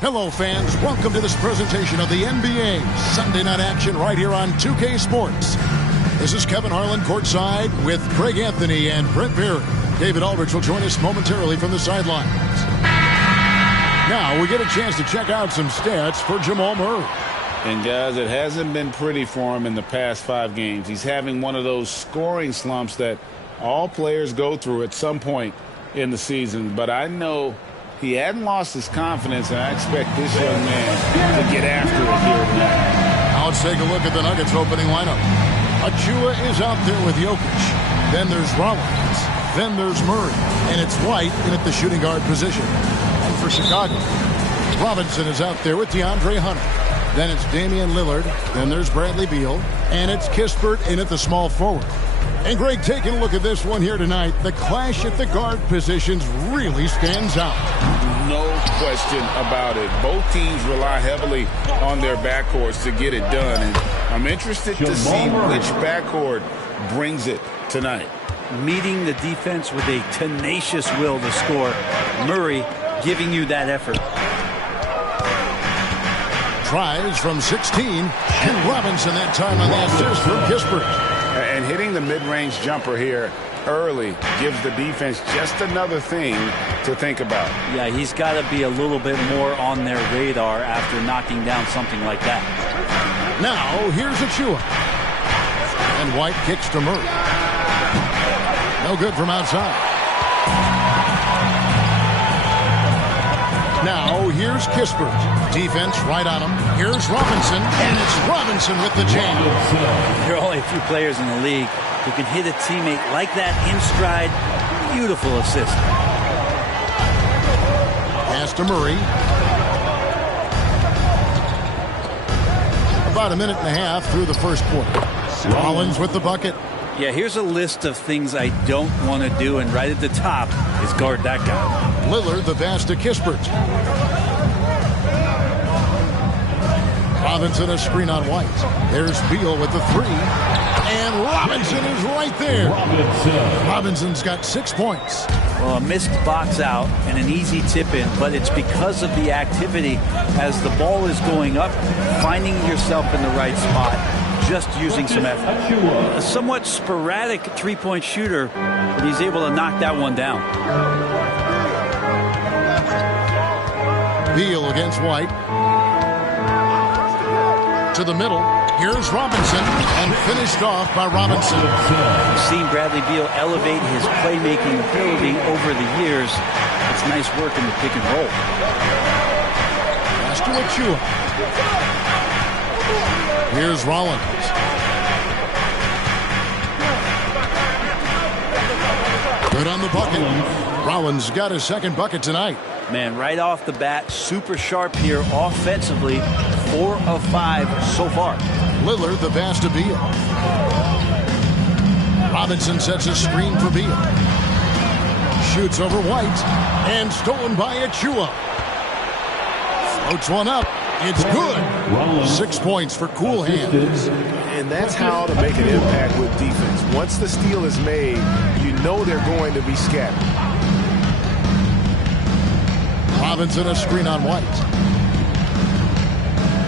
Hello, fans. Welcome to this presentation of the NBA Sunday night action right here on 2K Sports. This is Kevin Harlan courtside with Craig Anthony and Brent Barry. David Aldridge will join us momentarily from the sidelines. Now we get a chance to check out some stats for Jamal Murray. And guys, it hasn't been pretty for him in the past 5 games. He's having one of those scoring slumps that all players go through at some point in the season. But I know he hadn't lost his confidence, and I expect this young man to get after it here tonight. Now let's take a look at the Nuggets opening lineup. Achua is out there with Jokic. Then there's Rollins. Then there's Murray. And it's White in at the shooting guard position. And for Chicago, Robinson is out there with DeAndre Hunter. Then it's Damian Lillard. Then there's Bradley Beal. And it's Kispert in at the small forward. And Greg, taking a look at this one here tonight, the clash at the guard positions really stands out. No question about it. Both teams rely heavily on their backcourts to get it done. And I'm interested to see which backcourt brings it tonight. Meeting the defense with a tenacious will to score. Murray giving you that effort. Tries from 16, and Robinson that time on the assist from Kispert. And hitting the mid-range jumper here early gives the defense just another thing to think about. Yeah, he's got to be a little bit more on their radar after knocking down something like that. Now, here's Achua. And White kicks to Murray. No good from outside. Now, here's Kispert. Defense right on him. Here's Robinson, and it's Robinson with the jam. There are only a few players in the league who can hit a teammate like that in stride. Beautiful assist. Pass to Murray. About a minute and a half through the first quarter. Rollins with the bucket. Yeah, here's a list of things I don't want to do, and right at the top is guard that guy. Lillard, the pass to Kispert. Robinson, a screen on White. There's Beal with the 3. And Robinson is right there. Robinson's got 6 points. Well, a missed box out and an easy tip in, but it's because of the activity as the ball is going up, finding yourself in the right spot, just using some effort. A somewhat sporadic three-point shooter, but he's able to knock that one down. Beal against White. To the middle. Here's Robinson, and finished off by Robinson. We've seen Bradley Beal elevate his playmaking ability over the years. It's nice work in the pick and roll. Pass to Achua. Here's Rollins. Good on the bucket. Rollins got his second bucket tonight. Man, right off the bat, super sharp here offensively. 4 of 5 so far. Lillard, the pass to Beal. Robinson sets a screen for Beal. Shoots over White. And stolen by Achua. Floats one up. It's good. 6 points for cool hands. And that's how to make an impact with defense. Once the steal is made, you know they're going to be scattered. Robinson, a screen on White.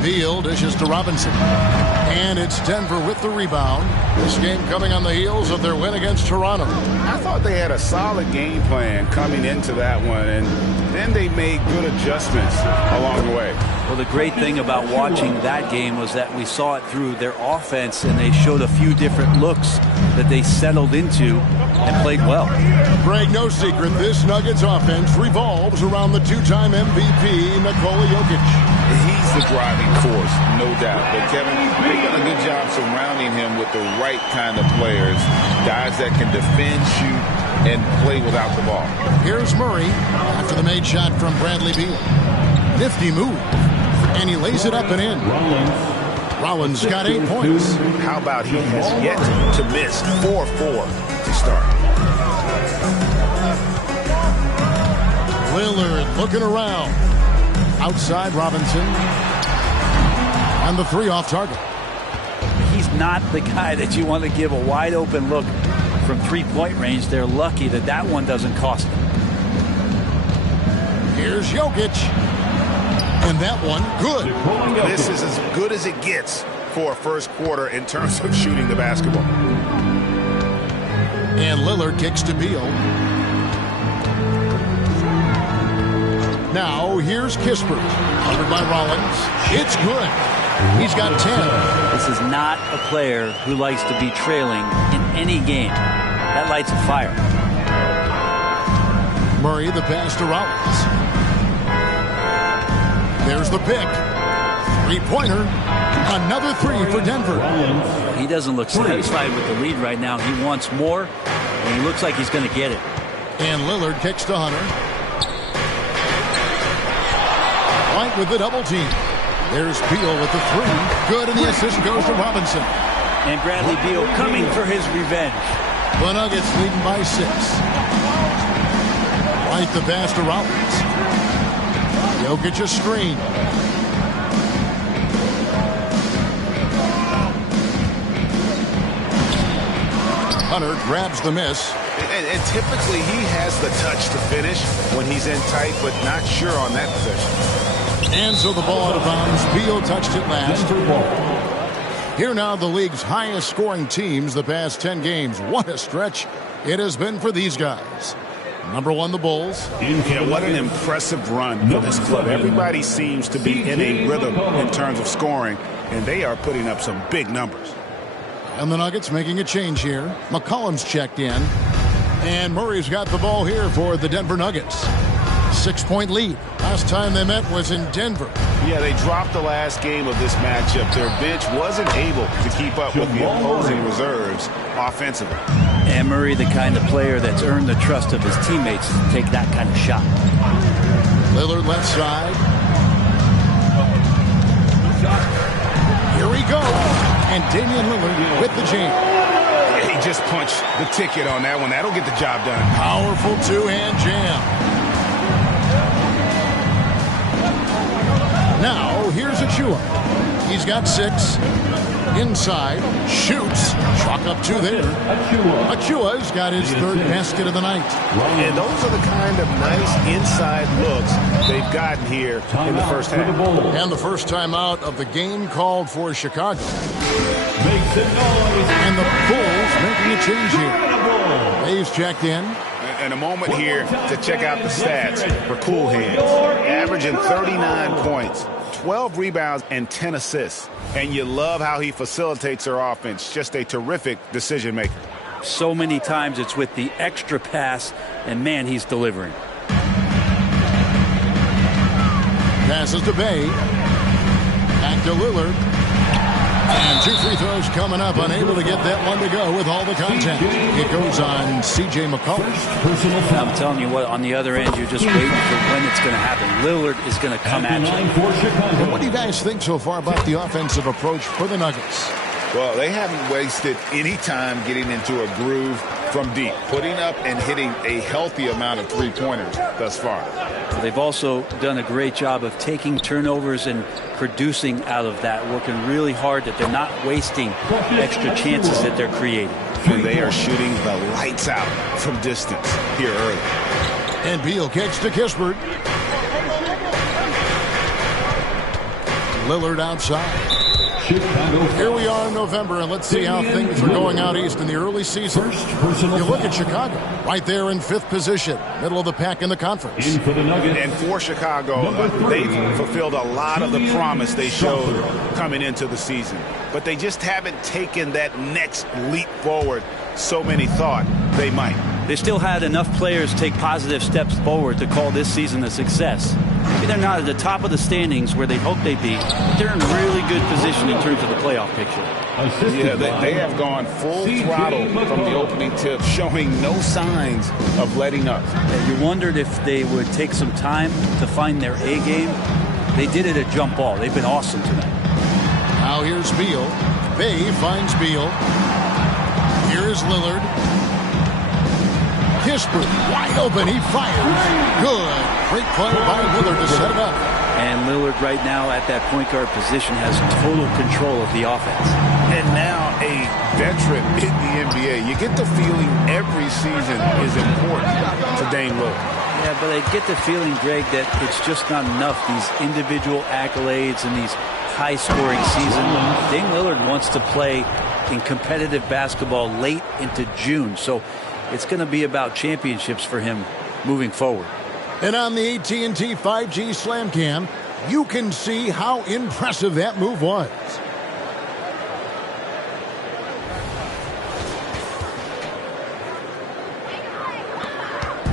Beal dishes to Robinson. And it's Denver with the rebound. This game coming on the heels of their win against Toronto. I thought they had a solid game plan coming into that one, and then they made good adjustments along the way. Well, the great thing about watching that game was that we saw it through their offense, and they showed a few different looks that they settled into and played well. Greg, no secret, this Nuggets offense revolves around the 2-time MVP, Nikola Jokic. He's the driving force, no doubt. But, Kevin, they've done a good job surrounding him with the right kind of players, guys that can defend, shoot, and play without the ball. Here's Murray after the made shot from Bradley Beal. Nifty move. And he lays it up and in. Rollins got 8 points. How about he has yet to miss 4-4 to start. Lillard looking around. Outside Robinson. And the 3 off target. He's not the guy that you want to give a wide open look from 3-point range. They're lucky that that one doesn't cost them. Here's Jokic. And that one, good. This is as good as it gets for a first quarter in terms of shooting the basketball. And Lillard kicks to Beal. Now here's Kispert. Covered by Rollins. It's good. He's got 10. This is not a player who likes to be trailing in any game. That lights a fire. Murray, the pass to Rollins. There's the pick. Three-pointer. Another three for Denver. He doesn't look satisfied with the lead right now. He wants more, and he looks like he's going to get it. And Lillard kicks to Hunter. White with the double team. There's Beal with the three. Good, and the assist goes to Robinson. And Bradley Beal coming for his revenge. The Nuggets leading by 6. White the pass to Rollins. Jokic a screen. Hunter grabs the miss. And typically he has the touch to finish when he's in tight, but not sure on that possession. And so the ball out of bounds. Beal touched it last. Here now the league's highest scoring teams the past 10 games. What a stretch it has been for these guys. Number 1, the Bulls. Yeah, what an impressive run for this club. Everybody seems to be in a rhythm in terms of scoring, and they are putting up some big numbers. And the Nuggets making a change here. McCollum's checked in. And Murray's got the ball here for the Denver Nuggets. 6-point lead. Last time they met was in Denver. Yeah, they dropped the last game of this matchup. Their bench wasn't able to keep up with the opposing reserves offensively. And Murray, the kind of player that's earned the trust of his teammates to take that kind of shot. Lillard left side. Here we go. And Damian Lillard with the jam. Yeah, he just punched the ticket on that one. That'll get the job done. Powerful two-hand jam. Now, here's Achua. He's got 6. Inside. Shoots. Chalk up 2 there. Achua's got his 3rd basket of the night. And those are the kind of nice inside looks they've gotten here in the first half. And the first time out of the game called for Chicago. And the Bulls making a change here. Hayes checked in. And a moment here to check out the stats for Cool Hands. Averaging 39 points, 12 rebounds, and 10 assists. And you love how he facilitates their offense. Just a terrific decision maker. So many times it's with the extra pass, and man, he's delivering. Passes to Bay. Back to Lillard. And 2 free throws coming up. Unable to get that one to go with all the contact. It goes on C.J. McCollum. I'm telling you what, on the other end, you're just waiting for when it's going to happen. Lillard is going to come at you. What do you guys think so far about the offensive approach for the Nuggets? Well, they haven't wasted any time getting into a groove from deep, putting up and hitting a healthy amount of three-pointers thus far. They've also done a great job of taking turnovers and producing out of that, working really hard that they're not wasting extra chances that they're creating. And they are shooting the lights out from distance here early. And Beal kicks to Kispert. Lillard outside. Here we are in November, and let's see how things are going out east in the early season. You look at Chicago, right there in 5th position, middle of the pack in the conference. And for Chicago, they've fulfilled a lot of the promise they showed coming into the season. But they just haven't taken that next leap forward so many thought they might. They still had enough players take positive steps forward to call this season a success. Maybe they're not at the top of the standings where they hope they'd be, but they're in really good position in terms of the playoff picture. Yeah, they have gone full throttle from the opening tip, showing no signs of letting up. You wondered if they would take some time to find their A game. They did it at jump ball. They've been awesome tonight. Now here's Beal. Bay finds Beal. Here's Lillard. Kispert wide open. He fires. Good. Great play by Lillard to set it up. And Lillard right now at that point guard position has total control of the offense. And now a veteran in the NBA. You get the feeling every season is important to Dame Lillard. Yeah, but I get the feeling, Greg, that it's just not enough. These individual accolades and these high-scoring seasons. Dame Lillard wants to play in competitive basketball late into June. So it's going to be about championships for him moving forward. And on the AT&T 5G Slam Cam, you can see how impressive that move was.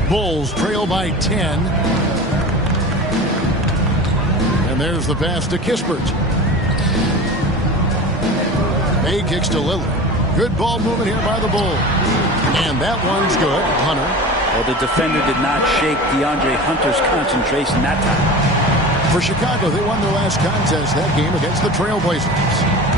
Bulls trail by 10. And there's the pass to Kispert. May kicks to Lillard. Good ball movement here by the Bulls. And that one's good. Hunter. Well, the defender did not shake DeAndre Hunter's concentration that time. For Chicago, they won their last contest that game against the Trailblazers.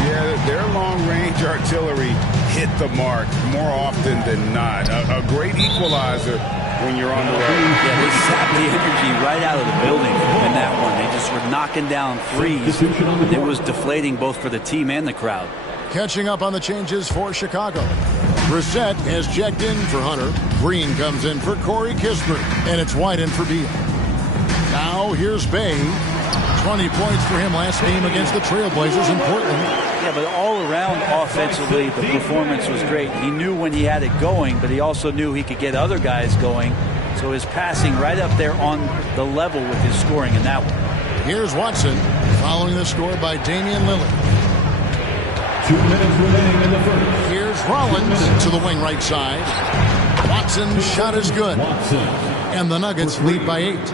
Yeah, their long-range artillery hit the mark more often than not. A great equalizer when you're on the road. Yeah, they sapped the energy right out of the building in that one. They just were knocking down threes. It was deflating both for the team and the crowd. Catching up on the changes for Chicago. Brissett has checked in for Hunter. Green comes in for Corey Kispert. And it's White in for Beal. Now here's Bay. 20 points for him last game against the Trailblazers in Portland. Yeah, but all around offensively, the performance was great. He knew when he had it going, but he also knew he could get other guys going. So his passing right up there on the level with his scoring in that one. Here's Watson following the score by Damian Lillard. 2 minutes remaining in the first. Here's Rollins to the wing right side. Watson's shot is good. And the Nuggets lead by 8.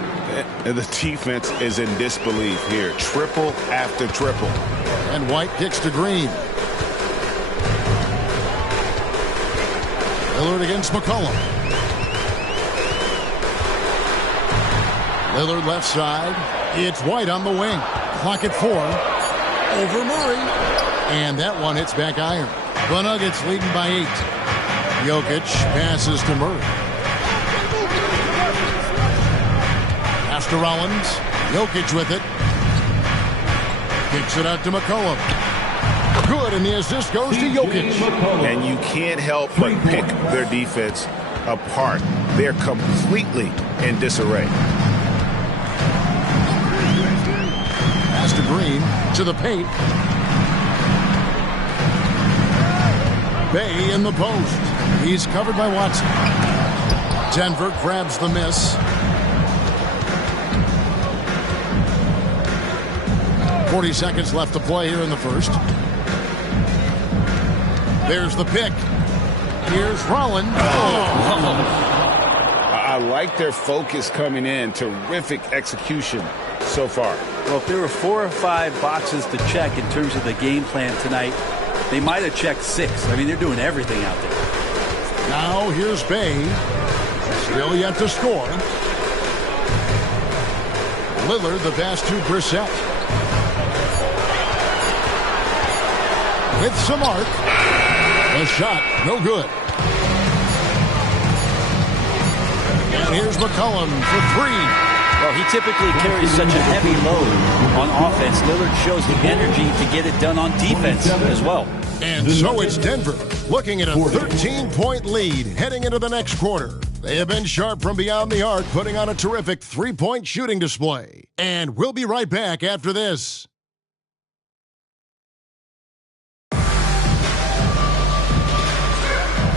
And the defense is in disbelief here. Triple after triple. And White kicks to Green. Lillard against McCollum. Lillard left side. It's White on the wing. Clock at 4. Over Murray. And that one hits back iron. The Nuggets leading by 8. Jokic passes to Murray. Pass to Rollins. Jokic with it. Kicks it out to McCollum. Good, and the assist goes to Jokic. And you can't help but pick their defense apart. They're completely in disarray. Pass to Green. To the paint. Bay in the post. He's covered by Watson. Denver grabs the miss. 40 seconds left to play here in the first. There's the pick. Here's Rollins. I like their focus coming in. Terrific execution so far. Well, if there were 4 or 5 boxes to check in terms of the game plan tonight, they might have checked 6. I mean, they're doing everything out there. Now here's Bay. Still yet to score. Lillard the pass to Brissett. With some arc. A shot, no good. And here's McCollum for 3. Well, he typically carries such a heavy load on offense. Lillard shows the energy to get it done on defense as well. And so it's Denver looking at a 13-point lead heading into the next quarter. They have been sharp from beyond the arc, putting on a terrific 3-point shooting display. And we'll be right back after this.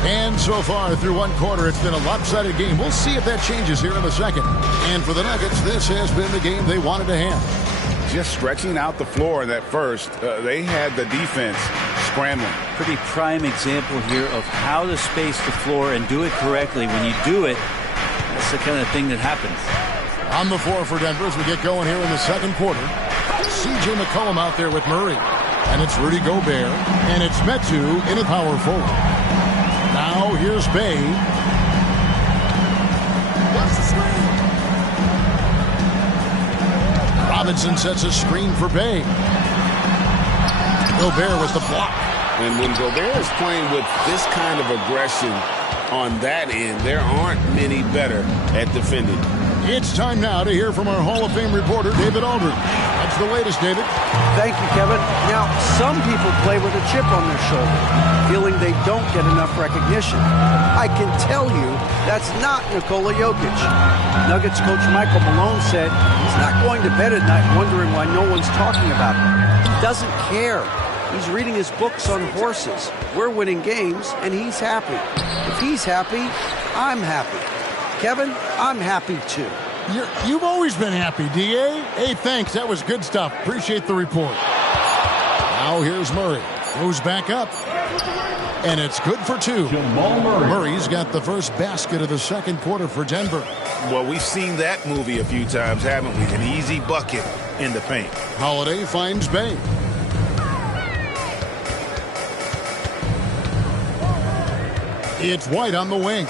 And so far through one quarter, it's been a lopsided game. We'll see if that changes here in a second. And for the Nuggets, this has been the game they wanted to have. Just stretching out the floor in that first, they had the defense scrambling. Pretty prime example here of how to space the floor and do it correctly. When you do it, that's the kind of thing that happens. On the floor for Denver as we get going here in the second quarter. C.J. McCollum out there with Murray. And it's Rudy Gobert. And it's Metu in a power forward. Now here's Bay. What's the screen? Robinson sets a screen for Bay. Gobert was the block. And when Gobert is playing with this kind of aggression, on that end. There aren't many better at defending. It's time now to hear from our Hall of Fame reporter, David Aldridge. That's the latest, David. Thank you, Kevin. Now, some people play with a chip on their shoulder, feeling they don't get enough recognition. I can tell you that's not Nikola Jokic. Nuggets coach Michael Malone said he's not going to bed at night wondering why no one's talking about him. He doesn't care. He's reading his books on horses. We're winning games, and he's happy. If he's happy, I'm happy. Kevin, I'm happy too. You've always been happy, D.A. Hey, thanks. That was good stuff. Appreciate the report. Now here's Murray. Goes back up. And it's good for two. Murray's got the first basket of the second quarter for Denver. Well, we've seen that movie a few times, haven't we? An easy bucket in the paint. Holiday finds Bay. It's White on the wing.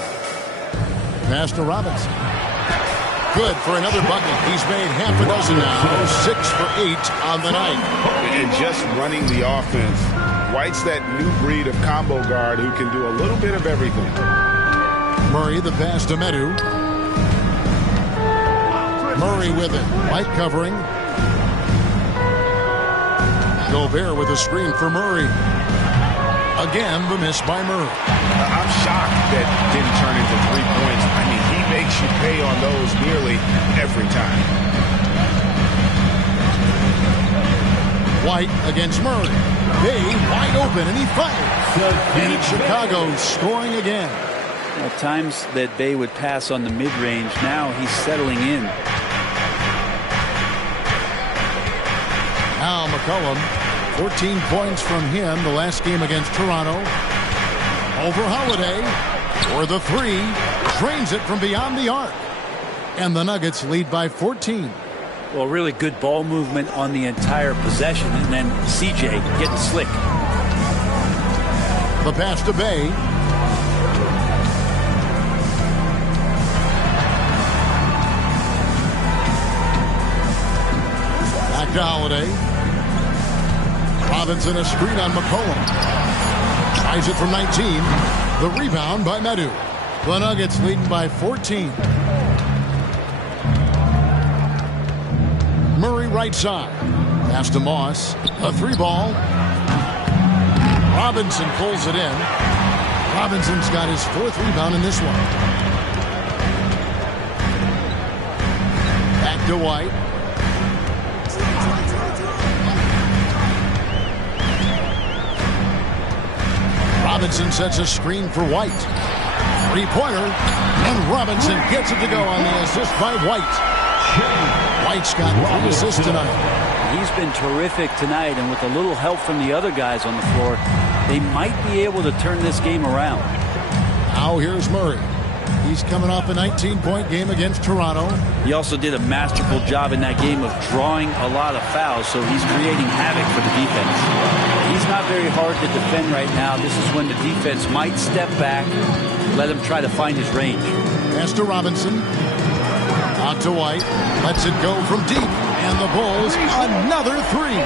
Pass to Robinson. Good for another bucket. He's made half a dozen now. 6 for 8 on the night. And just running the offense. White's that new breed of combo guard who can do a little bit of everything. Murray, the pass to Medu. Murray with it. White covering. Gobert with a screen for Murray. Again, the miss by Murray. I'm shocked that didn't turn into 3 points. I mean, he makes you pay on those nearly every time. White against Murray. Bay wide open, and he fires. And it's Chicago scoring again. At times that Bay would pass on the mid-range. Now he's settling in. Now McCollum. 14 points from him the last game against Toronto. Over Holiday for the three. Drains it from beyond the arc. And the Nuggets lead by 14. Well, really good ball movement on the entire possession. And then CJ getting slick. The pass to Bay. Back to Holiday. Robinson a screen on McCollum. Tries it from 19. The rebound by Medu. The Nuggets leading by 14. Murray right side. Pass to Moss. A three ball. Robinson pulls it in. Robinson's got his fourth rebound in this one. Back to White. Robinson sets a screen for White. Three-pointer, and Robinson gets it to go on the assist by White. White's got 3 assists tonight. He's been terrific tonight, and with a little help from the other guys on the floor, they might be able to turn this game around. Now here's Murray. He's coming off a 19-point game against Toronto. He also did a masterful job in that game of drawing a lot of fouls, so he's creating havoc for the defense. He's not very hard to defend right now. This is when the defense might step back, let him try to find his range. Pass to Robinson. Out to White. Lets it go from deep. And the Bulls, another three.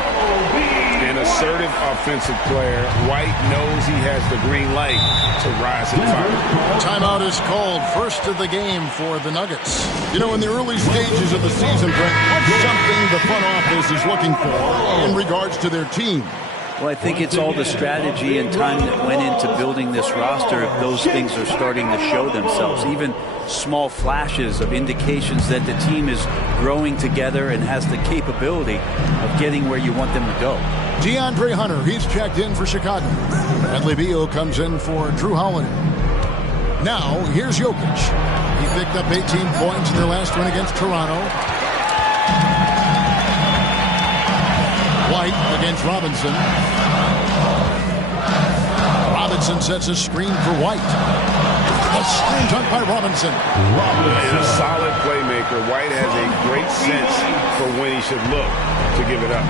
An assertive offensive player. White knows he has the green light to rise and fire. Timeout is called. First of the game for the Nuggets. You know, in the early stages of the season, Brent, what's something the front office is looking for in regards to their team? Well, I think it's all the strategy and time that went into building this roster. If those things are starting to show themselves, even small flashes of indications that the team is growing together and has the capability of getting where you want them to go. DeAndre Hunter, he's checked in for Chicago. Bradley Beal comes in for Drew Holiday. Now, here's Jokic. He picked up 18 points in their last win against Toronto. White against Robinson. Robinson sets a screen for White. A screen dunk by Robinson. And a solid playmaker. White has a great sense for when he should look to give it up.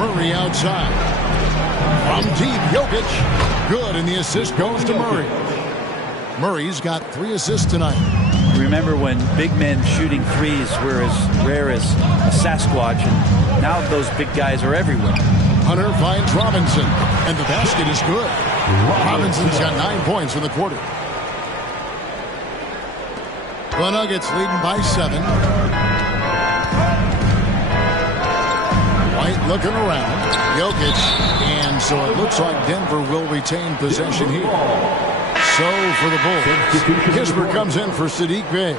Murray outside. From deep, Jokic. Good, and the assist goes to Murray. Murray's got 3 assists tonight. Remember when big men shooting threes were as rare as a Sasquatch, and now those big guys are everywhere. Hunter finds Robinson, and the basket is good. Robinson's got 9 points in the quarter. The Nuggets leading by 7. White looking around. Jokic. And so it looks like Denver will retain possession here. So for the Bulls, Kispert comes in for Sadiq Bey.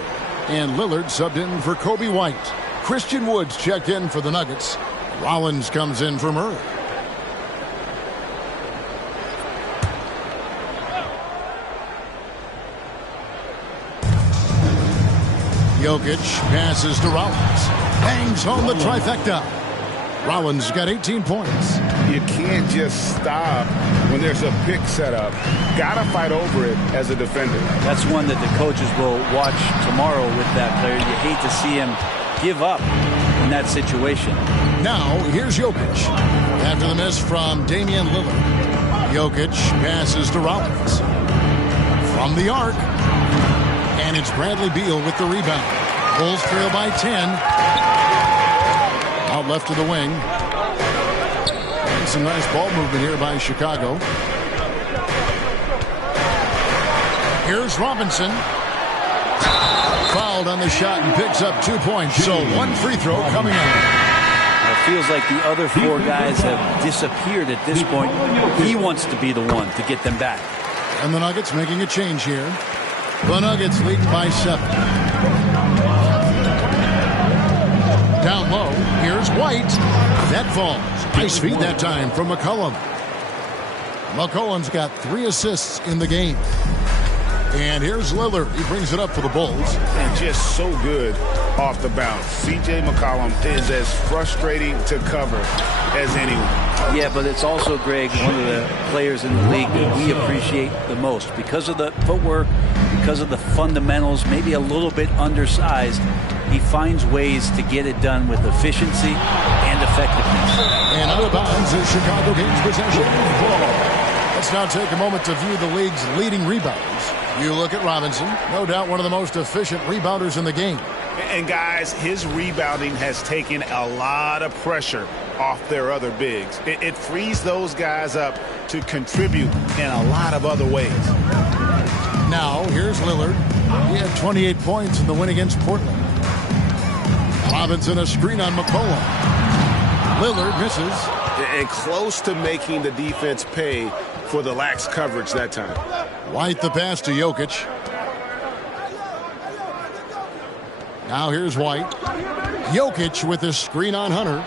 And Lillard subbed in for Kobe White. Christian Woods checked in for the Nuggets. Rollins comes in for Murray. Jokic passes to Rollins. Bangs home the trifecta. Rollins got 18 points. You can't just stop when there's a pick set up. Gotta fight over it as a defender. That's one that the coaches will watch tomorrow with that player. You hate to see him give up in that situation. Now, here's Jokic. After the miss from Damian Lillard. Jokic passes to Rollins. From the arc. And it's Bradley Beal with the rebound. Bulls trail by 10. Out left to the wing. And some nice ball movement here by Chicago. Here's Robinson. Fouled on the shot and picks up 2 points. So one free throw coming up. It feels like the other 4 guys have disappeared at this point. He wants to be the one to get them back. And the Nuggets making a change here. The Nuggets leading by 7. Down low, here's White. That falls. Nice feed that time from McCollum. McCollum's got 3 assists in the game. And here's Lillard. He brings it up for the Bulls. And just so good off the bounce. C.J. McCollum is as frustrating to cover as anyone. Yeah, but it's also, Greg, one of the players in the league that we appreciate the most. Because of the footwork, because of the fundamentals, maybe a little bit undersized, he finds ways to get it done with efficiency and effectiveness. And out of bounds as Chicago gains possession. Let's now take a moment to view the league's leading rebounders. You look at Robinson, no doubt one of the most efficient rebounders in the game. And guys, his rebounding has taken a lot of pressure off their other bigs. It frees those guys up to contribute in a lot of other ways. Now, here's Lillard. He had 28 points in the win against Portland. Robinson a screen on McCollum. Lillard misses. And close to making the defense pay for the lax coverage that time. White the pass to Jokic. Now here's White. Jokic with a screen on Hunter.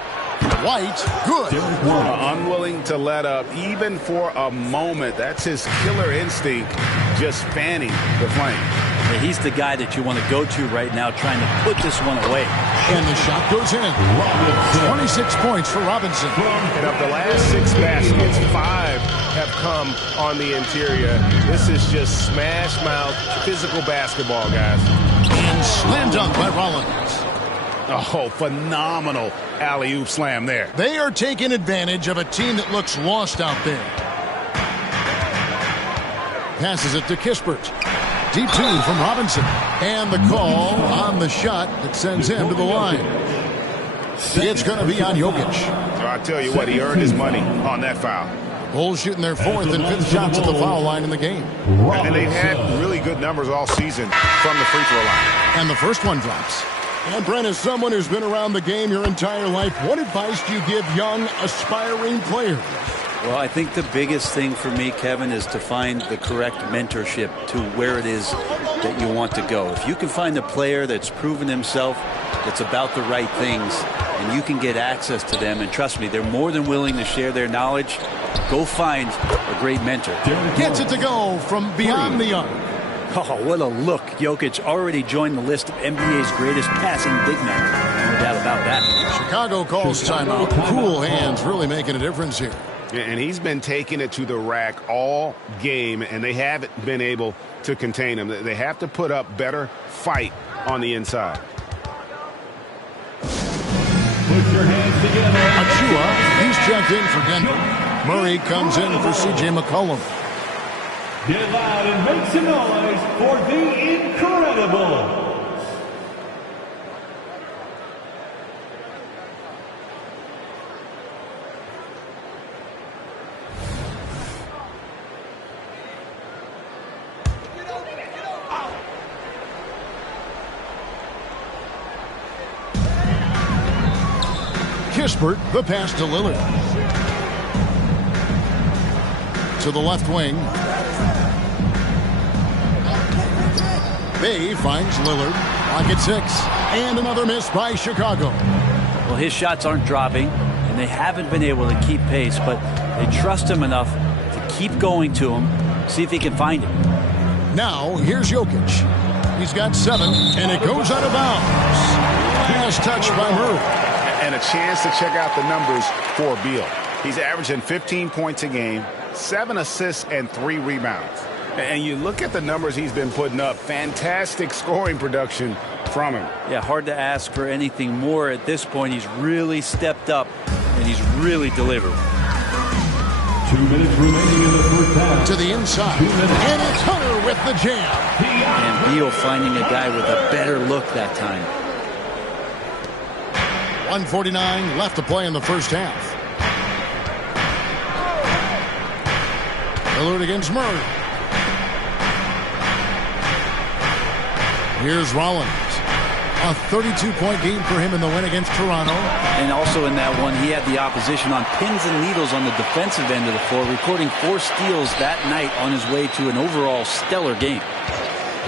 White, good. Unwilling to let up even for a moment. That's his killer instinct, just fanning the flame. Yeah, he's the guy that you want to go to right now, trying to put this one away. And the shot goes in. 26 points for Robinson. And of the last 6 baskets, 5 have come on the interior. This is just smash mouth physical basketball, guys. And slam dunk by Rollins. Oh, phenomenal alley-oop slam there. They are taking advantage of a team that looks lost out there. Passes it to Kispert. Deep 2 from Robinson. And the call on the shot that sends him to the line. It's going to be on Jokic. So I tell you what, he earned his money on that foul. Bulls shooting their 4th and 5th shots at the foul line in the game. And they've had really good numbers all season from the free throw line. And the first one drops. And Brent, as someone who's been around the game your entire life, what advice do you give young, aspiring players? Well, I think the biggest thing for me, Kevin, is to find the correct mentorship to where it is that you want to go. If you can find a player that's proven himself, that's about the right things, and you can get access to them, and trust me, they're more than willing to share their knowledge, go find a great mentor. Gets it to go from beyond the arc. Oh, what a look. Jokic already joined the list of NBA's greatest passing big men. No doubt about that. Chicago calls timeout. Cool hands really making a difference here. And he's been taking it to the rack all game, and they haven't been able to contain him. They have to put up better fight on the inside. Put your hands together. Achua, he's checked in for Denver. Murray comes in for C.J. McCollum. Get loud and make some noise for the Incredibles. Kispert, the pass to Lillard. To the left wing. Bay finds Lillard. Lock at 6. And another miss by Chicago. Well, his shots aren't dropping, and they haven't been able to keep pace, but they trust him enough to keep going to him, see if he can find him. Now, here's Jokic. He's got 7, and it goes out of bounds. Pass touched by Murray. And a chance to check out the numbers for Beal. He's averaging 15 points a game, 7 assists, and 3 rebounds. And you look at the numbers he's been putting up, fantastic scoring production from him. Yeah, hard to ask for anything more at this point. He's really stepped up, and he's really delivered. 2 minutes remaining in the first half. To the inside. And it's Hunter with the jam. And Beal finding a guy with a better look that time. 1:49 left to play in the first half. Lillard against Murray. Here's Rollins. A 32-point game for him in the win against Toronto. And also in that one, he had the opposition on pins and needles on the defensive end of the floor, recording 4 steals that night on his way to an overall stellar game.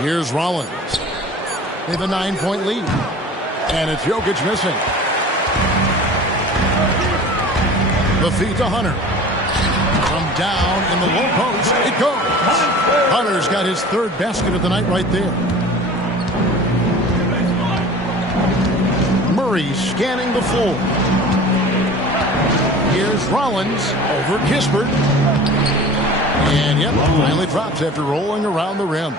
Here's Rollins. They have a 9-point lead. And it's Jokic missing. The feed to Hunter. From down in the low post, it goes. Hunter's got his 3rd basket of the night right there. Murray scanning the floor. Here's Rollins over Kispert. And yep, finally drops after rolling around the rim.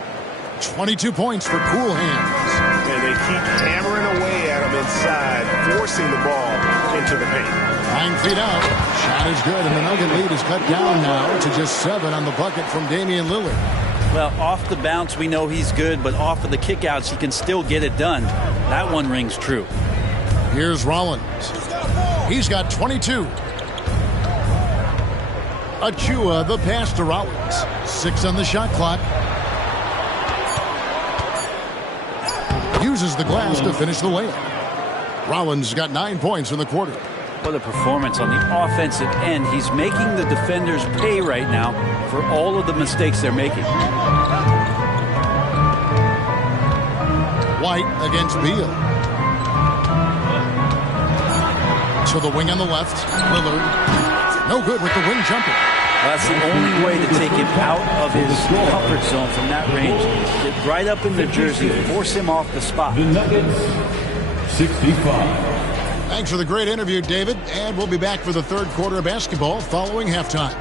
22 points for cool hands. And they keep hammering away at him inside, forcing the ball into the paint. 9 feet out. Shot is good, and the Nugget lead is cut down now to just 7 on the bucket from Damian Lillard. Well, off the bounce, we know he's good, but off of the kickouts, he can still get it done. That one rings true. Here's Rollins. He's got 22. Achua, the pass to Rollins. 6 on the shot clock. Uses the glass to finish the layup. Rollins got 9 points in the quarter. What a performance on the offensive end. He's making the defenders pay right now for all of the mistakes they're making. White against Beal. To the wing on the left. Lillard. No good with the wing jumper. That's the only way to take him out of his comfort zone from that range. Get right up in the jersey, force him off the spot. The Nuggets, 65. Thanks for the great interview, David. And we'll be back for the 3rd quarter of basketball following halftime.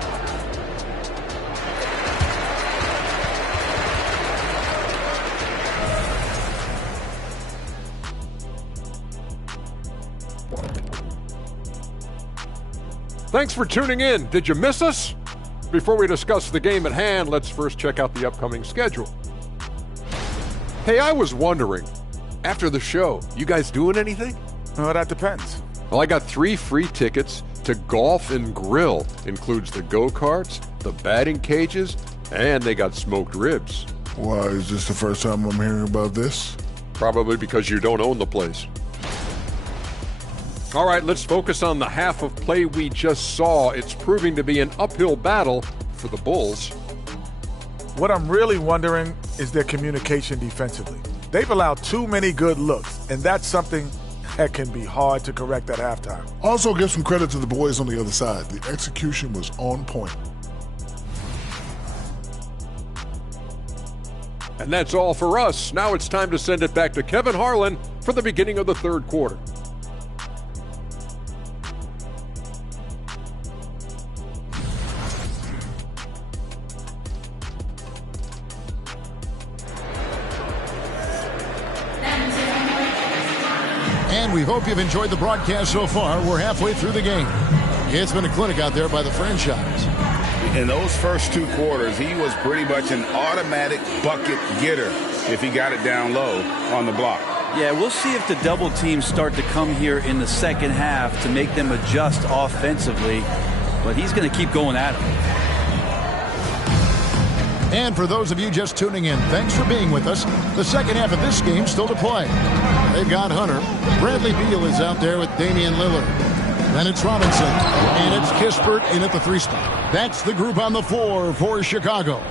Thanks for tuning in. Did you miss us? Before we discuss the game at hand, let's first check out the upcoming schedule. Hey, I was wondering, after the show, you guys doing anything? Well, that depends. Well, I got 3 free tickets to Golf and Grill. Includes the go-karts, the batting cages, and they got smoked ribs. Why, is this the first time I'm hearing about this? Probably because you don't own the place. All right, let's focus on the half of play we just saw. It's proving to be an uphill battle for the Bulls. What I'm really wondering is their communication defensively. They've allowed too many good looks, and that's something that can be hard to correct at halftime. Also, give some credit to the boys on the other side. The execution was on point. And that's all for us. Now it's time to send it back to Kevin Harlan for the beginning of the 3rd quarter. And we hope you've enjoyed the broadcast so far. We're halfway through the game. It's been a clinic out there by the franchise. In those first 2 quarters, he was pretty much an automatic bucket getter if he got it down low on the block. Yeah, we'll see if the double teams start to come here in the second half to make them adjust offensively. But he's going to keep going at him. And for those of you just tuning in, thanks for being with us. The second half of this game still to play. They've got Hunter. Bradley Beal is out there with Damian Lillard. Then it's Robinson, and it's Kispert in at the 3 spot. That's the group on the floor for Chicago.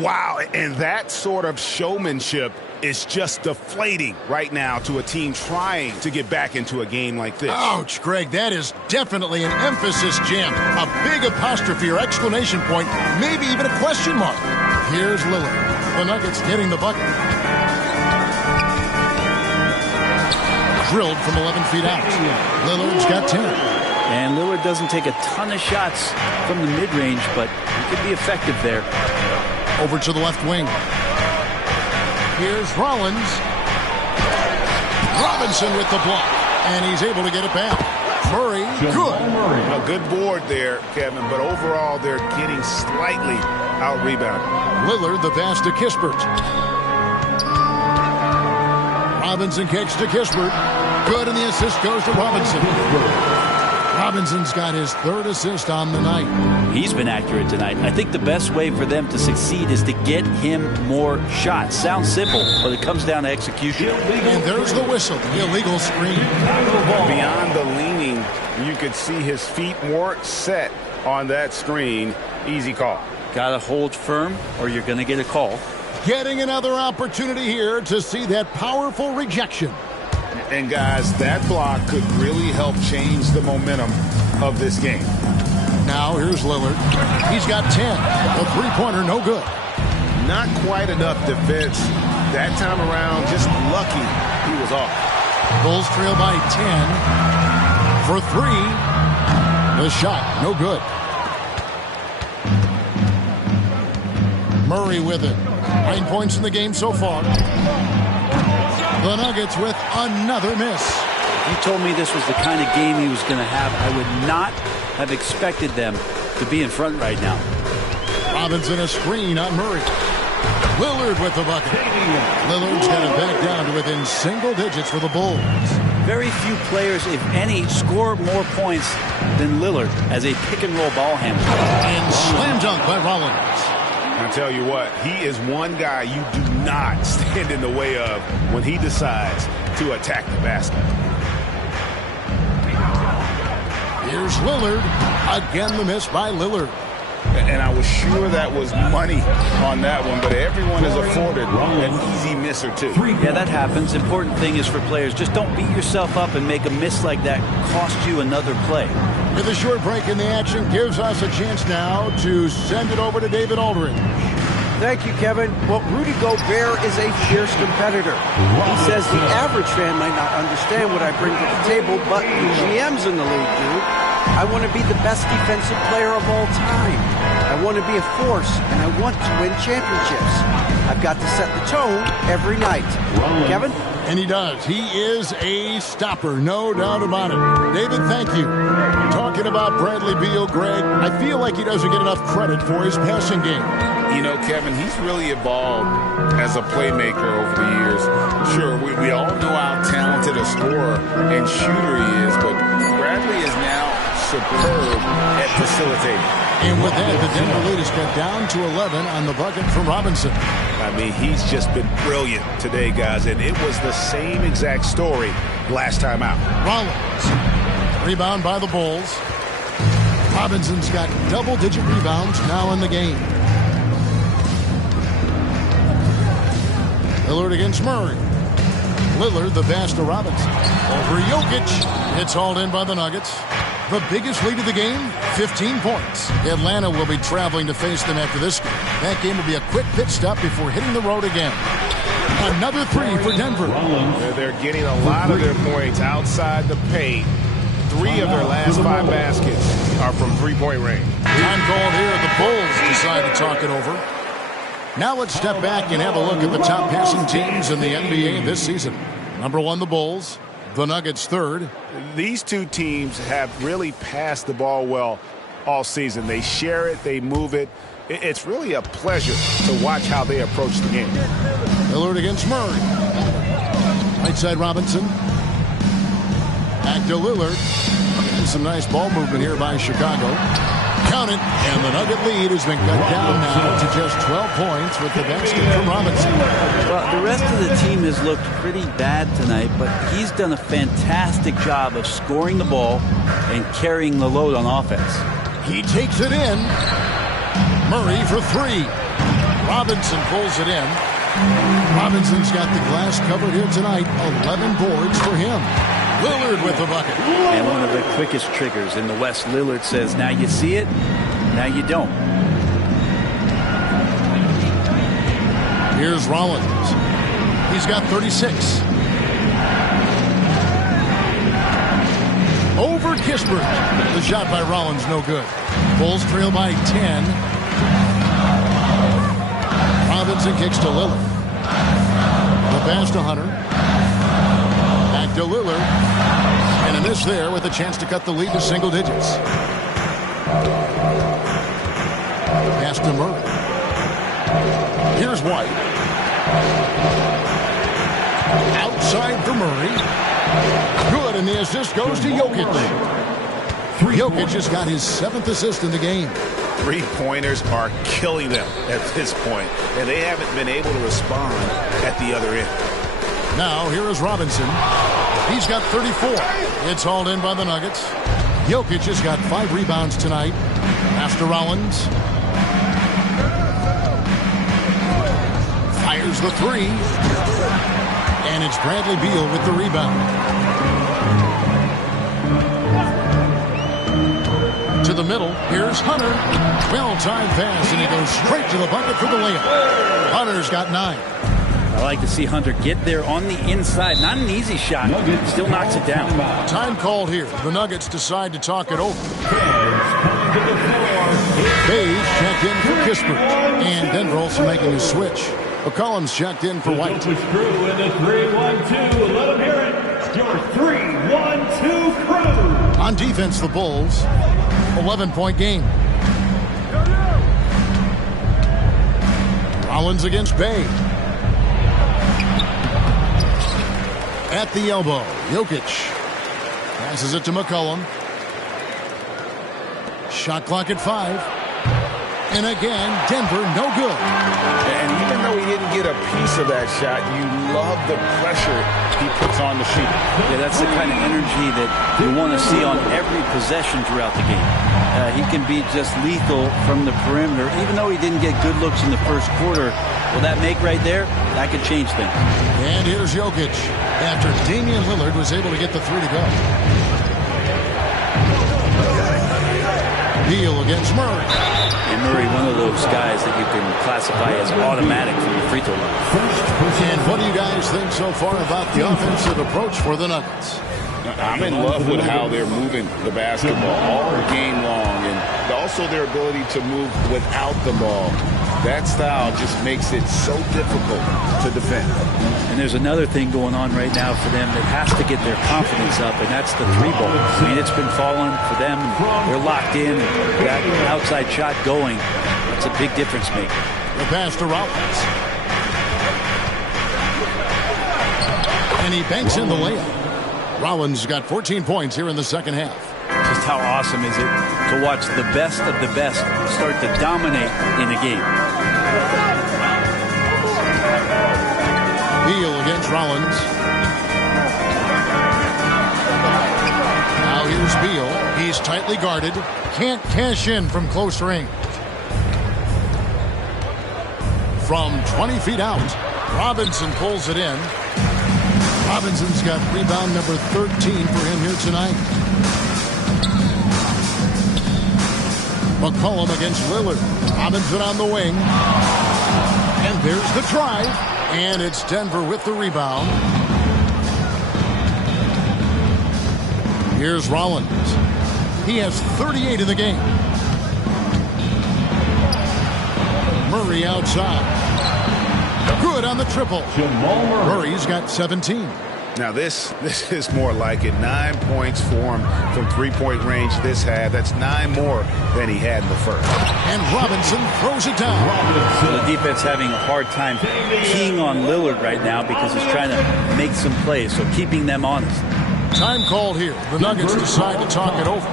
Wow, and that sort of showmanship is just deflating right now to a team trying to get back into a game like this. Ouch, Greg, that is definitely an emphasis jam. A big apostrophe or exclamation point, maybe even a question mark. Here's Lillard. The Nuggets getting the bucket. Drilled from 11 feet out. Lillard's got 10. And Lillard doesn't take a ton of shots from the mid-range, but he could be effective there. Over to the left wing. Here's Rollins. Robinson with the block. And he's able to get it back. Murray, good. A good board there, Kevin, but overall they're getting slightly out-rebounded. Lillard, the pass to Kispert. Robinson kicks to Kispert. Good, and the assist goes to Robinson. Robinson's got his 3rd assist on the night. He's been accurate tonight. I think the best way for them to succeed is to get him more shots. Sounds simple, but it comes down to execution. And there's the whistle, the illegal screen. Beyond the leaning, you could see his feet weren't set on that screen. Easy call. Got to hold firm or you're going to get a call. Getting another opportunity here to see that powerful rejection. And guys, that block could really help change the momentum of this game. Now here's Lillard. He's got 10. A 3-pointer, no good. Not quite enough defense that time around. Just lucky he was off. Bulls trail by 10 for 3. The shot, no good. Murray with it. 9 points in the game so far. The Nuggets with another miss. If you told me this was the kind of game he was going to have, I would not have expected them to be in front right now. Robinson a screen on Murray. Lillard with the bucket. Lillard's got it back down to within single digits for the Bulls. Very few players, if any, score more points than Lillard as a pick-and-roll ball handler. And slam dunk by Rollins. I tell you what, he is one guy you do not stand in the way of when he decides to attack the basket. Here's Lillard. Again, the miss by Lillard. And I was sure that was money on that one, but everyone is afforded an easy miss or two. Yeah, that happens. Important thing is for players, just don't beat yourself up and make a miss like that cost you another play. With a short break in the action, gives us a chance now to send it over to David Aldridge. Thank you, Kevin. Well, Rudy Gobert is a fierce competitor. He says the average fan might not understand what I bring to the table, but the GMs in the league do. I want to be the best defensive player of all time. I want to be a force, and I want to win championships. I've got to set the tone every night. Kevin? And he does. He is a stopper, no doubt about it. David, thank you. Talking about Bradley Beal, Greg, I feel like he doesn't get enough credit for his passing game. You know, Kevin, he's really evolved as a playmaker over the years. Sure, we all know how talented a scorer and shooter he is, but Bradley is now superb at facilitating. And with that, the Denver lead has got down to 11 on the bucket from Robinson. I mean, he's just been brilliant today, guys, and it was the same exact story last time out. Rollins, rebound by the Bulls. Robinson's got double-digit rebounds now in the game. Lillard against Murray. Lillard, the pass to Robinson. Over Jokic. It's hauled in by the Nuggets. The biggest lead of the game, 15 points. Atlanta will be traveling to face them after this game. That game will be a quick pit stop before hitting the road again. Another 3 for Denver. They're getting a lot of their points outside the paint. 3 of their last 5 baskets are from three-point range. Time called here. The Bulls decide to talk it over. Now let's step back and have a look at the top passing teams in the NBA this season. Number 1, the Bulls. The Nuggets 3rd. These two teams have really passed the ball well all season. They share it, they move it. It's really a pleasure to watch how they approach the game. Lillard against Murray. Right side Robinson. Back to Lillard. And some nice ball movement here by Chicago. Count it. And the Nugget lead has been cut down now to just 12 points with the basket from Robinson. Well, the rest of the team has looked pretty bad tonight, but he's done a fantastic job of scoring the ball and carrying the load on offense. He takes it in. Murray for three. Robinson pulls it in. Robinson's got the glass covered here tonight. 11 boards for him. Lillard with the bucket. And one of the quickest triggers in the West. Lillard says, now you see it, now you don't. Here's Rollins. He's got 36. Over Kispert. The shot by Rollins, no good. Bulls trail by 10. Robinson kicks to Lillard. The pass to Hunter. Back to Lillard. And a miss there with a chance to cut the lead to single digits. Pass to Murray. Here's White. Outside for Murray. Good, and the assist goes to Jokic. Jokic just got his 7th assist in the game. Three-pointers are killing them at this point, and they haven't been able to respond at the other end. Now, here is Robinson. He's got 34. It's hauled in by the Nuggets. Jokic has got 5 rebounds tonight. Pass to Rollins. Fires the three. And it's Bradley Beal with the rebound. To the middle. Here's Hunter. Well-timed pass, and he goes straight to the bucket for the layup. Hunter's got 9. I like to see Hunter get there on the inside. Not an easy shot. Still knocks it down. Time called here. The Nuggets decide to talk it over. Page checked in for Kispert. And Denver also making a switch. McCollum's checked in for White. Crew in the 3-1-2. Let them hear it. Your 3-1-2 crew. On defense, the Bulls. 11-point game. Rollins against Bay. At the elbow, Jokic passes it to McCollum. Shot clock at 5. And again, Denver, no good. And even though he didn't get a piece of that shot, you love the pressure he puts on the shooter. Yeah, that's the kind of energy that you want to see on every possession throughout the game. He can be just lethal from the perimeter. Even though he didn't get good looks in the first quarter, will that make right there? That could change things. And here's Jokic after Damian Lillard was able to get the 3 to go. Beal against Murray. And Murray, one of those guys that you can classify as automatic from the free throw line. And what do you guys think so far about the offensive approach for the Nuggets? I'm in love with how they're moving the basketball all game long, and also their ability to move without the ball. That style just makes it so difficult to defend. And there's another thing going on right now for them that has to get their confidence up, and that's the 3-ball. I mean, it's been falling for them. They're locked in. That outside shot going. That's a big difference maker. The pass to Rollins. And he banks in the layup. Rollins got 14 points here in the second half. Just how awesome is it to watch the best of the best start to dominate in a game. Beal against Rollins. Now here's Beal. He's tightly guarded. Can't cash in from close range. From 20 feet out, Robinson pulls it in. Robinson's got rebound number 13 for him here tonight. McCollum against Lillard. Robinson on the wing. And there's the drive. And it's Denver with the rebound. Here's Rollins. He has 38 in the game. Murray outside. Good on the triple. Murray's got 17. Now this is more like it. 9 points for him from three-point range this half. That's 9 more than he had in the first. And Robinson throws it down. So the defense having a hard time keying on Lillard right now because he's trying to make some plays, so keeping them honest. Time called here. The Nuggets decide to talk it over.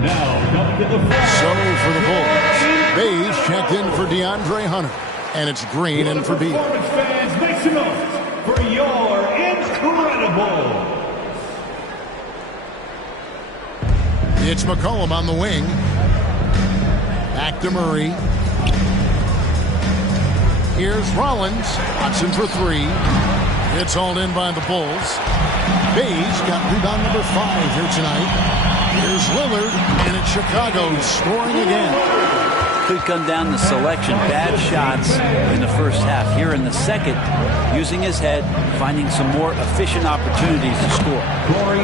Now coming to the front. So for the Bulls, Bays checked in for DeAndre Hunter. And it's Green in for Beal. Performance fans, make some noise for your incredible. It's McCollum on the wing. Back to Murray. Here's Rollins. Watson for three. It's hauled in by the Bulls. Bays got rebound number 5 here tonight. Here's Lillard, and it's Chicago scoring again. Could come down to selection. Bad shots in the first half. Here in the second, using his head, finding some more efficient opportunities to score.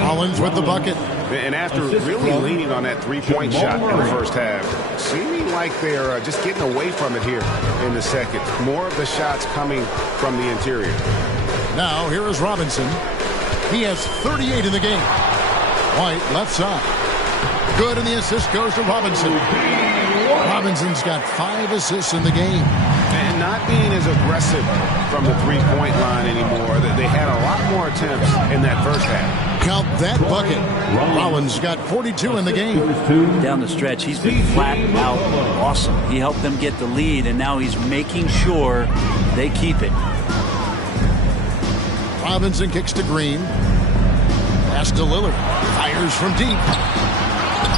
Rollins with the bucket. And after really leaning on that three-point shot in the first half, seeming like they're just getting away from it here in the second. More of the shots coming from the interior. Now here is Robinson. He has 38 in the game. White left side. Good, and the assist goes to Robinson. Robinson's got 5 assists in the game. And not being as aggressive from the three-point line anymore. They had a lot more attempts in that first half. Count that bucket. Rollins got 42 in the game. Down the stretch, he's been flat out awesome. He helped them get the lead, and now he's making sure they keep it. Robinson kicks to Green. Pass to Lillard. Fires from deep.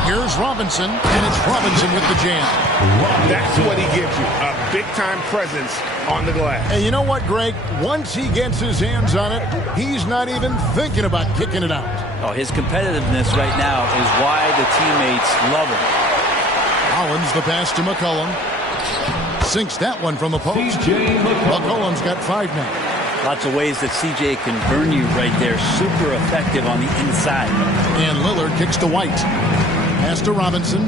Here's Robinson, and it's Robinson with the jam. That's what he gives you, a big-time presence on the glass. And you know what, Greg? Once he gets his hands on it, he's not even thinking about kicking it out. Oh, his competitiveness right now is why the teammates love him. Rollins, the pass to McCollum. Sinks that one from the post. McCollum's got 5 now. Lots of ways that CJ can burn you right there. Super effective on the inside. And Lillard kicks to White. Pass to Robinson.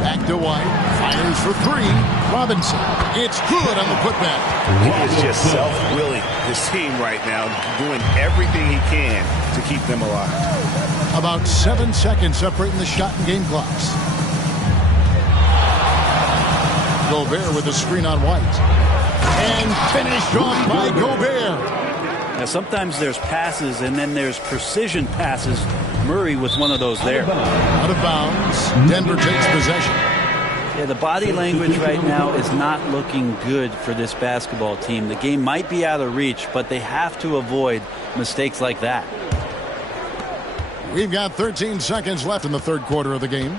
Back to White. Fires for 3. Robinson. It's good on the putback. He is just self-willing, this team right now, doing everything he can to keep them alive. About 7 seconds separating the shot and game clocks. Gobert with a screen on White. And finished off by Gobert. Now, sometimes there's passes, and then there's precision passes. Murray with one of those there. Out of bounds. Denver takes possession. Yeah, the body language right now is not looking good for this basketball team. The game might be out of reach, but they have to avoid mistakes like that. We've got 13 seconds left in the third quarter of the game.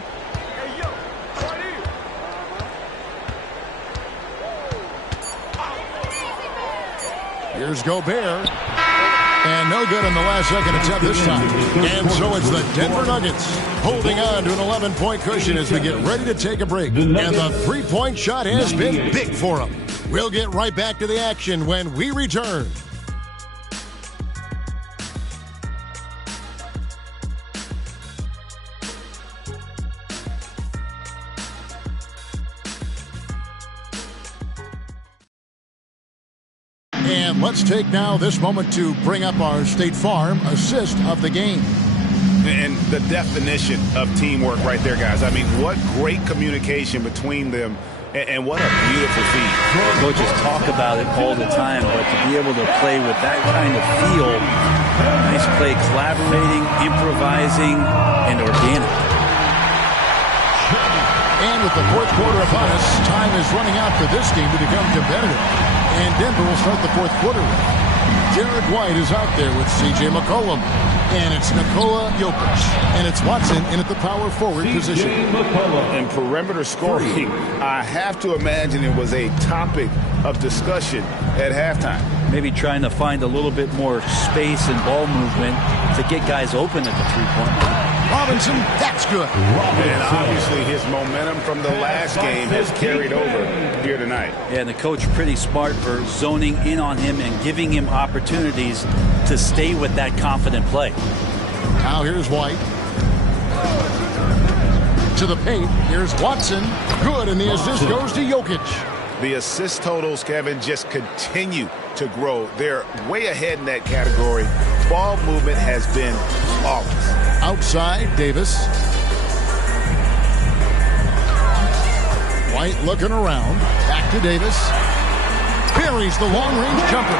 Here's Gobert. And no good in the last second attempt this time. And so it's the Denver Nuggets holding on to an 11-point cushion as we get ready to take a break. And the three-point shot has been big for them. We'll get right back to the action when we return. And let's take now this moment to bring up our State Farm assist of the game. And the definition of teamwork right there, guys. I mean, what great communication between them, and what a beautiful feat. Coaches talk about it all the time, but to be able to play with that kind of feel, nice play, collaborating, improvising, and organic. And with the fourth quarter upon us, time is running out for this team to become competitive. And Denver will start the fourth quarter. Derek White is out there with C.J. McCollum. And it's Nikola Jokic. And it's Watson in at the power forward position. And perimeter scoring, I have to imagine it was a topic of discussion at halftime. Maybe trying to find a little bit more space and ball movement to get guys open at the three-point line. Robinson, that's good. And obviously his momentum from the last game has carried over here tonight. Yeah, and the coach pretty smart for zoning in on him and giving him opportunities to stay with that confident play. Now here's White. To the paint. Here's Watson. Good, and the assist goes to Jokic. The assist totals, Kevin, just continue to grow. They're way ahead in that category. Ball movement has been flawless. Outside, Davis. White looking around. Back to Davis. Buries the long-range jumper.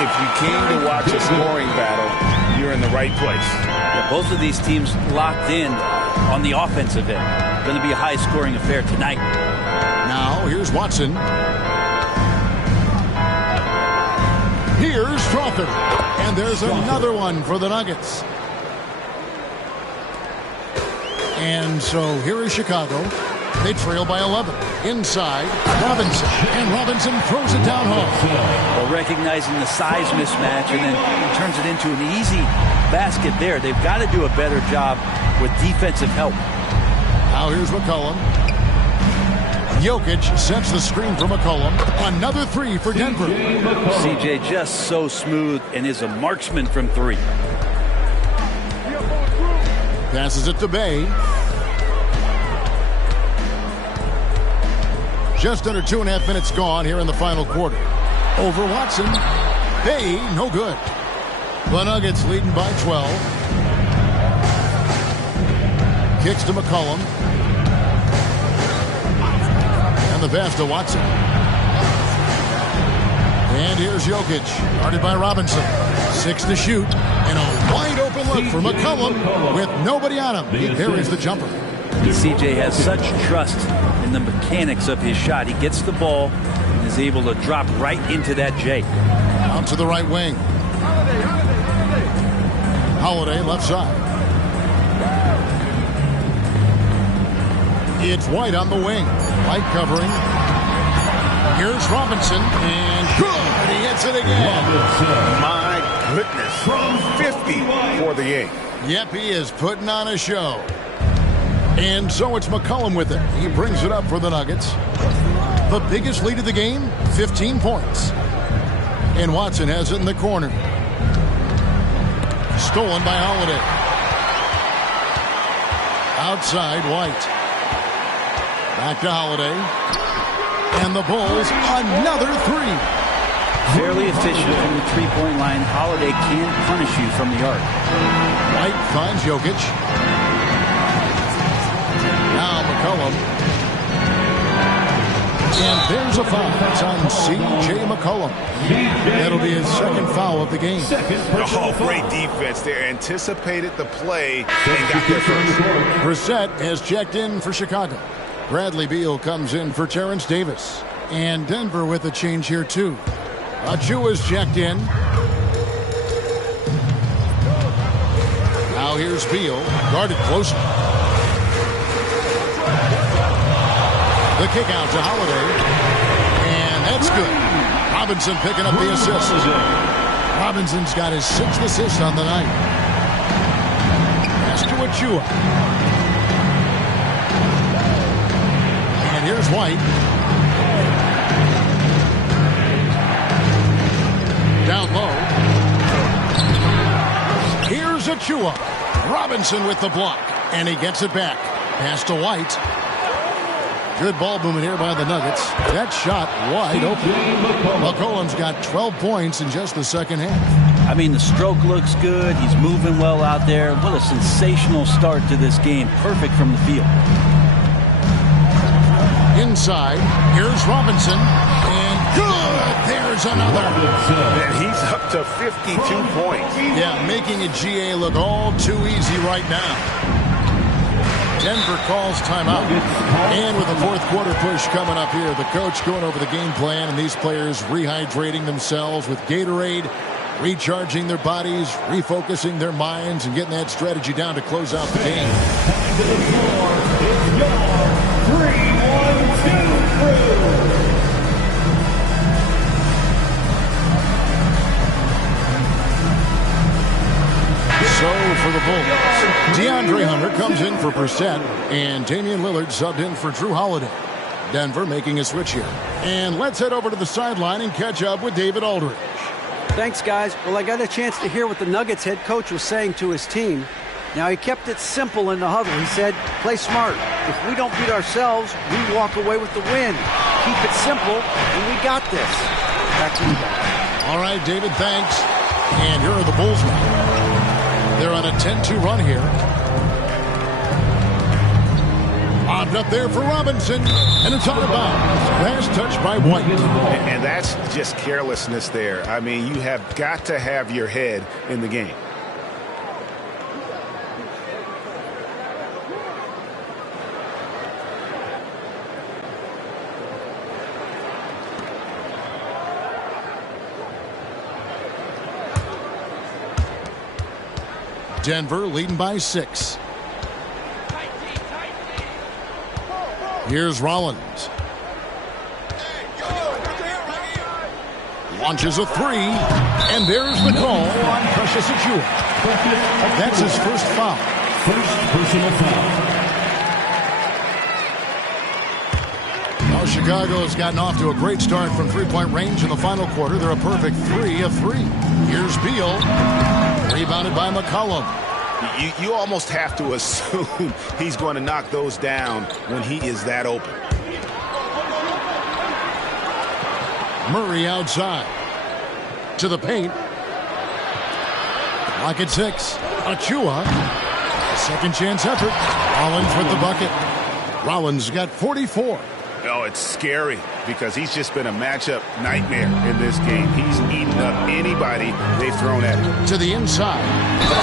if you came to watch a scoring battle, you're in the right place. Yeah, both of these teams locked in on the offensive end. Going to be a high-scoring affair tonight. Now, here's Watson. Here's Strother. And there's another one for the Nuggets. And so here is Chicago. They trail by 11. Inside, Robinson. And Robinson throws it down home. Well, recognizing the size mismatch and then turns it into an easy basket there. They've got to do a better job with defensive help. Now here's McCollum. Jokic sets the screen for McCollum. Another three for Denver. CJ just so smooth and is a marksman from three. Passes it to Bay. Just under 2.5 minutes gone here in the final quarter. Over Watson. Bay, no good. The Nuggets leading by 12. Kicks to McCollum. And the pass to Watson. And here's Jokic. Guarded by Robinson. 6 to shoot. And a wide open look for McCollum with nobody on him. He parries the jumper. CJ has such trust in the mechanics of his shot. He gets the ball and is able to drop right into that J. Out to the right wing. Holiday left side. It's White on the wing. White covering. Here's Robinson. And good. He hits it again. My goodness. From 50 for the 8. Yep, he is putting on a show. And so it's McCollum with it. He brings it up for the Nuggets. The biggest lead of the game, 15 points. And Watson has it in the corner. Stolen by Holiday. Outside, White. Back to Holiday. And the Bulls, another three. Fairly efficient from the three-point line. Holiday can punish you from the arc. White finds Jokic. Now McCollum. And there's a foul. It's on C.J. McCollum. That'll be his second foul of the game. Oh, great defense there. Anticipated the play and got there first. Brissett has checked in for Chicago. Bradley Beal comes in for Terrence Davis. And Denver with a change here, too. Achua's checked in. Now here's Beal. Guarded closely. The kick out to Holiday. And that's good. Robinson picking up the assist. Robinson's got his 6th assist on the night. Pass to Achua. And here's White. Down low. Here's Achua. Robinson with the block. And he gets it back. Pass to White. Good ball movement here by the Nuggets. That shot wide open. McCollum's got 12 points in just the second half. I mean, the stroke looks good. He's moving well out there. What a sensational start to this game. Perfect from the field. Inside, here's Robinson. And good! There's another. And he's up to 52 points. Yeah, making a GA look all too easy right now. Denver calls timeout. And with the fourth quarter push coming up here, the coach going over the game plan and these players rehydrating themselves with Gatorade, recharging their bodies, refocusing their minds, and getting that strategy down to close out the game. To the floor, it's your 3-1-2 crew. So for the Bulls, DeAndre Hunter comes in for Brissett, and Damian Lillard subbed in for Drew Holiday. Denver making a switch here. And let's head over to the sideline and catch up with David Aldridge. Thanks, guys. Well, I got a chance to hear what the Nuggets head coach was saying to his team. Now, he kept it simple in the huddle. He said, play smart. If we don't beat ourselves, we walk away with the win. Keep it simple, and we got this. Back to you guys. All right, David, thanks. And here are the Bulls now. They're on a 10-2 run here. Lobbed up there for Robinson, and it's out of bounds. Last touch by White. And that's just carelessness there. I mean, you have got to have your head in the game. Denver leading by 6. Here's Rollins. Launches a 3, and there's the call on Precious Achiuwa. That's his first foul. First personal foul. Now Chicago has gotten off to a great start from three-point range in the final quarter. They're a perfect 3 of 3. Here's Beal. Rebounded by McCollum. You almost have to assume he's going to knock those down when he is that open. Murray outside. To the paint. Lock at 6. Achiuwa. Second chance effort. Rollins with the bucket. Rollins got 44. Oh, it's scary because he's just been a matchup nightmare in this game. He's eaten up anybody they've thrown at him. To the inside.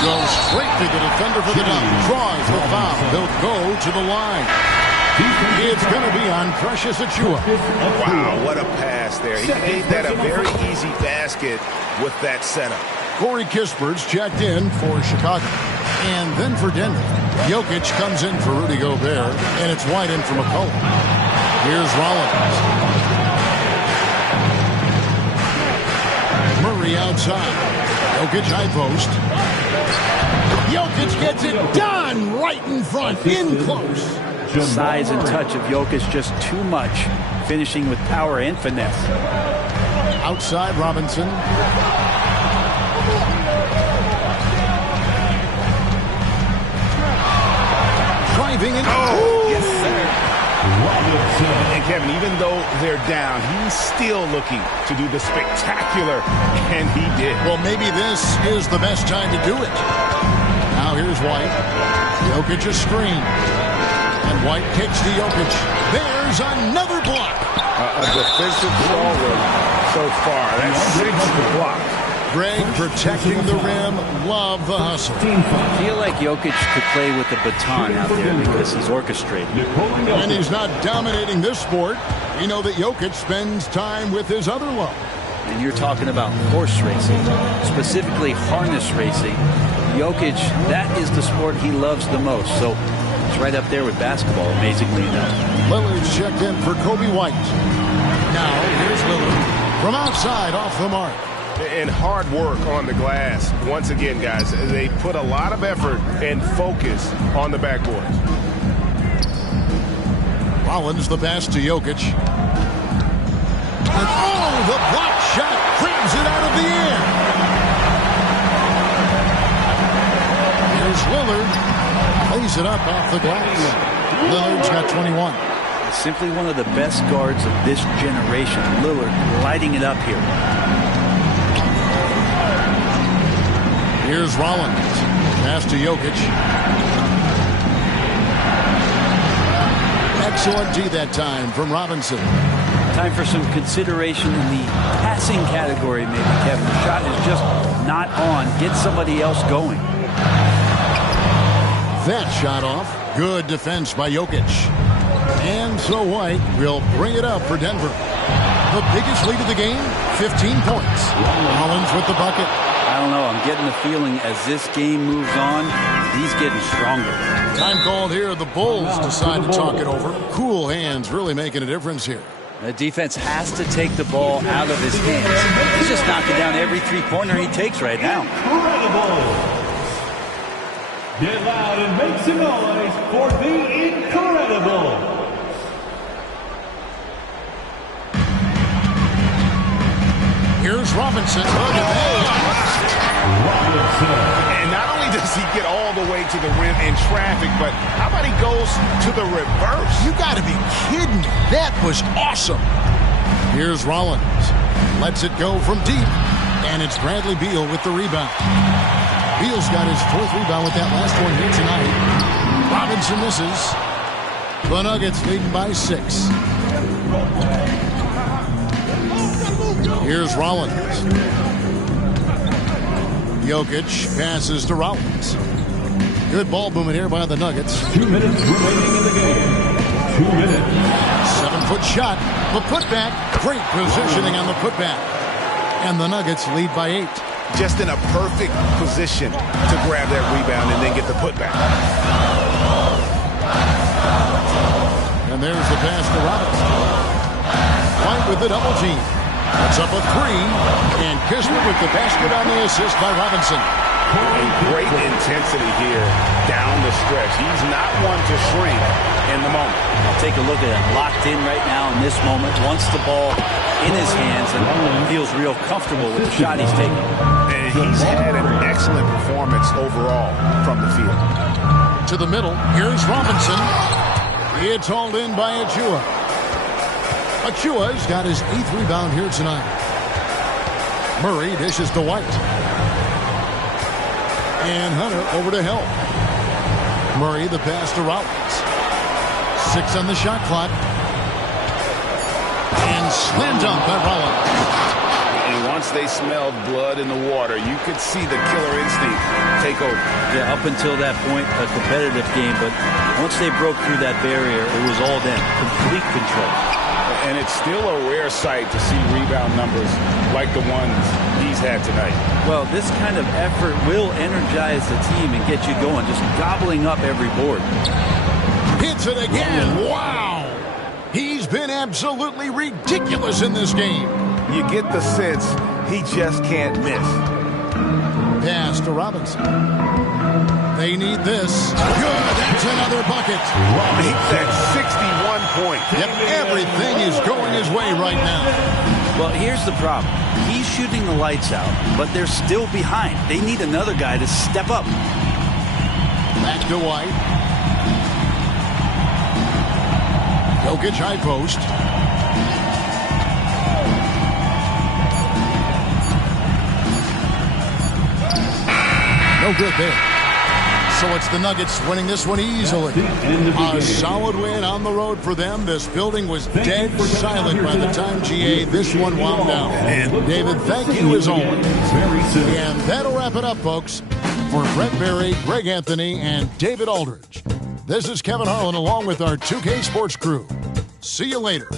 Goes straight to the defender for the dunk. Draws the foul. They'll go to the line. It's going to be on Precious Achiuwa. Wow, what a pass there. He made that a very easy basket with that setup. Corey Kispert's checked in for Chicago. And then for Denver. Jokic comes in for Rudy Gobert. And it's White in for McCollum. Here's Rollins. Murray outside. Jokic high post. Jokic gets it done right in front, in close. Size and touch of Jokic just too much, finishing with power and finesse. Outside Robinson. Driving and yes, sir. And Kevin, even though they're down, he's still looking to do the spectacular, and he did. Well, maybe this is the best time to do it. Now here's White. Jokic a screen. And White kicks to Jokic. There's another block. A defensive forward so far. That's 6 blocks. Greg protecting the rim. Love the hustle. I feel like Jokic could play with the baton out there because he's orchestrating. And he's not dominating this sport. We know that Jokic spends time with his other love. And you're talking about horse racing, specifically harness racing. Jokic, that is the sport he loves the most. So it's right up there with basketball, amazingly enough. Lillard's checked in for Kobe White. Now here's Lillard from outside off the mark. And hard work on the glass. Once again, guys, they put a lot of effort and focus on the backboard. Rollins the pass to Jokic. And the block shot grabs it out of the air. Here's Lillard. Lays it up off the glass. Lillard's got 21. Simply one of the best guards of this generation. Lillard lighting it up here. Here's Rollins. Pass to Jokic. Excellent D that time from Robinson. Time for some consideration in the passing category, maybe, Kevin. The shot is just not on. Get somebody else going. That shot off. Good defense by Jokic. And so White will bring it up for Denver. The biggest lead of the game, 15 points. Rollins with the bucket. I don't know. I'm getting the feeling as this game moves on, he's getting stronger. Time called here. The Bulls decide to talk it over. Cool hands really making a difference here. The defense has to take the ball out of his hands. He's just knocking down every three-pointer he takes right now. Incredible. Get loud and make some noise for the Incredible. Here's Robinson. And not only does he get all the way to the rim in traffic, but how about he goes to the reverse? You got to be kidding me. That was awesome. Here's Rollins. Lets it go from deep. And it's Bradley Beal with the rebound. Beal's got his 4th rebound with that last one here tonight. Robinson misses. The Nuggets leading by 6. Here's Rollins. Jokic passes to Rollins. Good ball movement here by the Nuggets. 2 minutes remaining in the game. 2 minutes. 7-foot shot. The putback. Great positioning on the putback. And the Nuggets lead by 8. Just in a perfect position to grab that rebound and then get the putback. And there's the pass to Robinson. White with the double team. Puts up a 3. And Kessler with the basket on the assist by Robinson. And great intensity here down the stretch. He's not one to shrink in the moment. I'll take a look at it. Locked in right now in this moment. Wants the ball in his hands and feels real comfortable with the shot he's taking. And he's had an excellent performance overall from the field. To the middle. Here's Robinson. It's hauled in by Achua. Achua's got his 8th rebound here tonight. Murray dishes to White. And Hunter over to help. Murray the pass to Rollins. 6 on the shot clock. And slam dunk by Rollins. And once they smelled blood in the water, you could see the killer instinct take over. Yeah, up until that point, a competitive game, but once they broke through that barrier, it was all them. Complete control. And it's still a rare sight to see rebound numbers like the ones he's had tonight. Well, this kind of effort will energize the team and get you going, just gobbling up every board. Hits it again. Wow. He's been absolutely ridiculous in this game. You get the sense he just can't miss. Pass to Robinson. They need this. Good. That's another bucket. Make that 61 points. Yep, everything is going his way right now. Well, here's the problem. He's shooting the lights out, but they're still behind. They need another guy to step up. Back to White. Jokic high post. No good there. So it's the Nuggets winning this one easily. A solid win on the road for them. This building was dead silent by the time, GA, this one wound down. And David, thank you as always. And that'll wrap it up, folks. For Brett Berry, Greg Anthony, and David Aldridge, this is Kevin Harlan along with our 2K Sports crew. See you later.